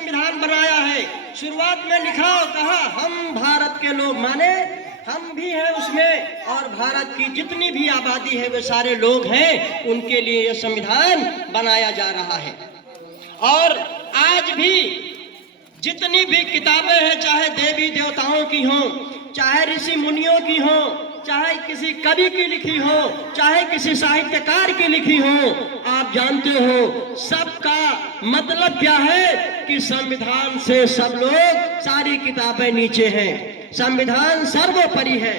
संविधान बनाया है। शुरुआत में लिखा और कहा हम भारत के लोग, माने हम भी हैं उसमें, और भारत की जितनी भी आबादी है वे सारे लोग हैं, उनके लिए यह संविधान बनाया जा रहा है। और आज भी जितनी भी किताबें हैं, चाहे देवी देवताओं की हों, चाहे ऋषि मुनियों की हों, चाहे किसी कवि की लिखी हो, चाहे किसी साहित्यकार की लिखी हो, आप जानते हो सबका मतलब क्या है कि संविधान से सब लोग, सारी किताबें नीचे हैं। संविधान सर्वोपरि है।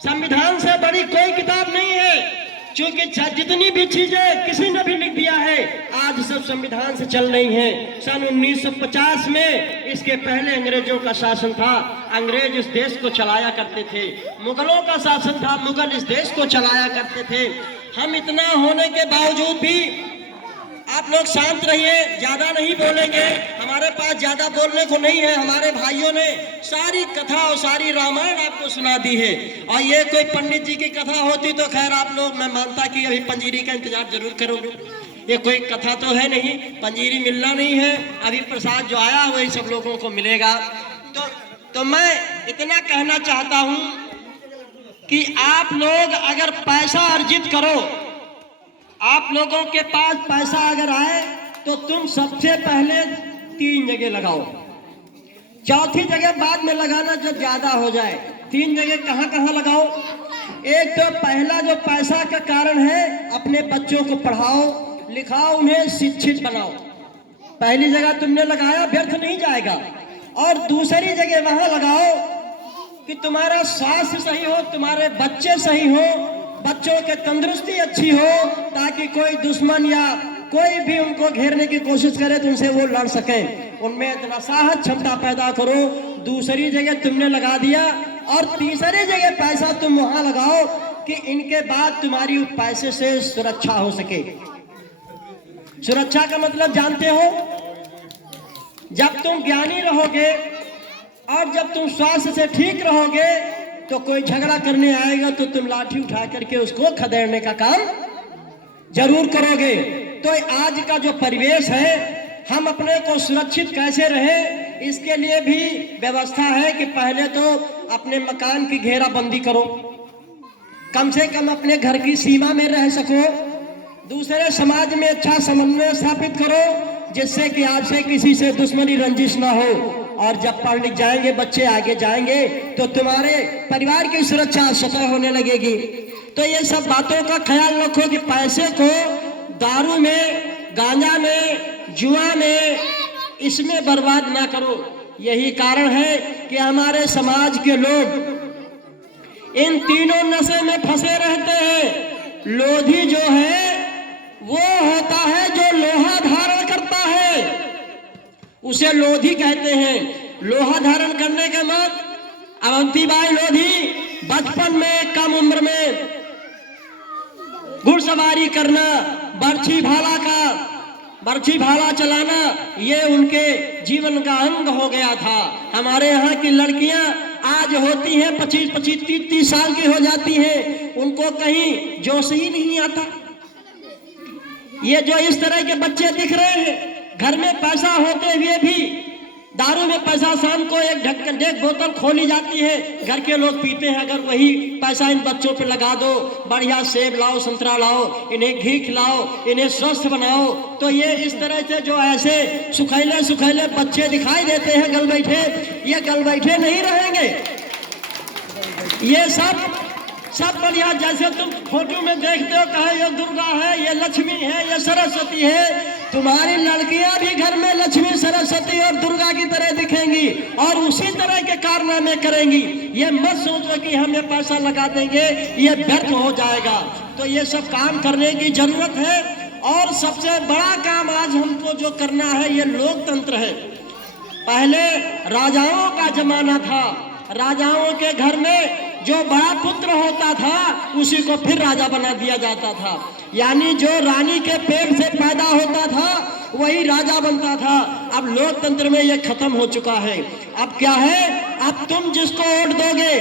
संविधान से बड़ी कोई किताब नहीं है, क्योंकि जितनी भी चीजें किसी ने भी लिख दिया है, आज सब संविधान से चल रही हैं। सन 1950 में, इसके पहले अंग्रेजों का शासन था, अंग्रेज इस देश को चलाया करते थे। मुगलों का शासन था, मुगल इस देश को चलाया करते थे। हम इतना होने के बावजूद भी आप लोग शांत रहिए, ज्यादा नहीं बोलेंगे, हमारे पास ज्यादा बोलने को नहीं है। हमारे भाइयों ने सारी कथा और सारी रामायण आपको सुना दी है, और ये कोई पंडित जी की कथा होती तो खैर आप लोग, मैं मानता कि अभी पंजीरी का इंतजार जरूर करोगे। ये कोई कथा तो है नहीं, पंजीरी मिलना नहीं है, अभी प्रसाद जो आया वही सब लोगों को मिलेगा। तो मैं इतना कहना चाहता हूं कि आप लोग अगर पैसा अर्जित करो, आप लोगों के पास पैसा अगर आए तो तुम सबसे पहले 3 जगह लगाओ, चौथी जगह बाद में लगाना जब ज्यादा हो जाए। 3 जगह कहां कहां लगाओ? एक तो पहला जो पैसा का कारण है, अपने बच्चों को पढ़ाओ लिखाओ, उन्हें शिक्षित बनाओ। पहली जगह तुमने लगाया, व्यर्थ नहीं जाएगा। और दूसरी जगह वहां लगाओ कि तुम्हारा स्वास्थ्य सही हो, तुम्हारे बच्चे सही हो, बच्चों की तंदुरुस्ती अच्छी हो, ताकि कोई दुश्मन या कोई भी उनको घेरने की कोशिश करे तो उनसे वो लड़ सके, उनमें इतना साहस क्षमता पैदा करो। दूसरी जगह तुमने लगा दिया, और तीसरी जगह पैसा तुम वहां लगाओ कि इनके बाद तुम्हारी उस पैसे से सुरक्षा हो सके। सुरक्षा का मतलब जानते हो? जब तुम ज्ञानी रहोगे और जब तुम स्वास्थ्य से ठीक रहोगे, तो कोई झगड़ा करने आएगा तो तुम लाठी उठा करके उसको खदेड़ने का काम जरूर करोगे। तो आज का जो परिवेश है, हम अपने को सुरक्षित कैसे रहें, इसके लिए भी व्यवस्था है कि पहले तो अपने मकान की घेराबंदी करो, कम से कम अपने घर की सीमा में रह सको। दूसरे समाज में अच्छा समन्वय स्थापित करो, जिससे कि आपसे किसी से दुश्मनी रंजिश ना हो। और जब पढ़ लिख जाएंगे बच्चे, आगे जाएंगे, तो तुम्हारे परिवार की सुरक्षा स्वतः होने लगेगी। तो ये सब बातों का ख्याल रखो कि पैसे को दारू में, गांजा में, जुआ में, इसमें बर्बाद ना करो। यही कारण है कि हमारे समाज के लोग इन तीनों नशे में फंसे रहते हैं। लोधी जो है वो होता है जो लोहा धारण करता है, उसे लोधी कहते हैं। लोहा धारण करने के बाद अवंतीबाई लोधी बचपन में, कम उम्र में घुड़सवारी करना, बर्छी भाला चलाना, ये उनके जीवन का अंग हो गया था। हमारे यहाँ की लड़कियां आज होती हैं 25-25, 30-30 साल की हो जाती हैं, उनको कहीं जोश ही नहीं आता। ये जो इस तरह के बच्चे दिख रहे हैं, घर में पैसा होते हुए भी दारू में पैसा, शाम को एक ढक्कन, एक बोतल खोली जाती है, घर के लोग पीते हैं। अगर वही पैसा इन बच्चों पे लगा दो, बढ़िया सेब लाओ, संतरा लाओ, इन्हें घी खिलाओ, इन्हें स्वस्थ बनाओ, तो ये इस तरह से जो ऐसे सुखैले सुखैले बच्चे दिखाई देते हैं गल बैठे, ये गल बैठे नहीं रहेंगे। ये सब बढ़िया, जैसे तुम फोटो में देखते हो, कहे ये दुर्गा है, ये लक्ष्मी है, ये सरस्वती है, तुम्हारी लड़कियां भी घर में लक्ष्मी, सरस्वती और दुर्गा की तरह दिखेंगी और उसी तरह के कारनामे करेंगी। ये मत सोचो कि हम ये पैसा लगा देंगे ये व्यर्थ हो जाएगा। तो ये सब काम करने की जरूरत है। और सबसे बड़ा काम आज हमको जो करना है, ये लोकतंत्र है। पहले राजाओं का जमाना था, राजाओं के घर में जो बड़ा पुत्र होता था उसी को फिर राजा बना दिया जाता था, यानी जो रानी के पेट से पैदा होता था वही राजा बनता था। अब लोकतंत्र में ये खत्म हो चुका है। अब क्या है, अब तुम जिसको वोट दोगे,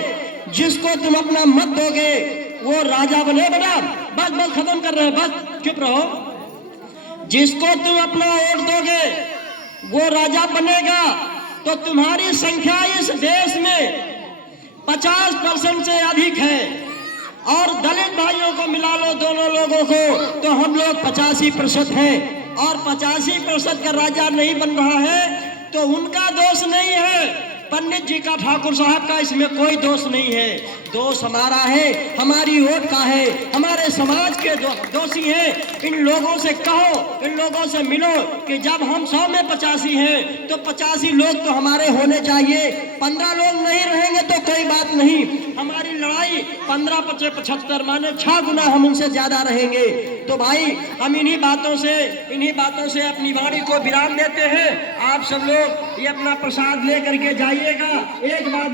जिसको तुम अपना मत दोगे, वो राजा बनेगा। बस खत्म कर रहे हैं, बस चुप रहो। जिसको तुम अपना वोट दोगे, वो राजा बनेगा तो तुम्हारी संख्या इस देश में 50% से अधिक है, और दलित भाइयों को मिला लो दोनों लोगों को तो हम लोग 85% हैं, और 85% का राजा नहीं बन रहा है तो उनका दोष नहीं है, पंडित जी का, ठाकुर साहब का इसमें कोई दोष नहीं है। दोष हमारा है, हमारी वोट का है, हमारे समाज के दोषी हैं। इन लोगों से कहो, इन लोगों से मिलो कि जब हम 100 में 85 हैं तो 85 लोग तो हमारे होने चाहिए। 15 लोग नहीं रहेंगे तो कोई बात नहीं, हमारी लड़ाई 15 × 75 माने 6 गुना हम उनसे ज्यादा रहेंगे। तो भाई हम इन्हीं बातों से अपनी वाणी को विराम देते हैं। आप सब लोग ये अपना प्रसाद लेकर के जाइएगा। एक बात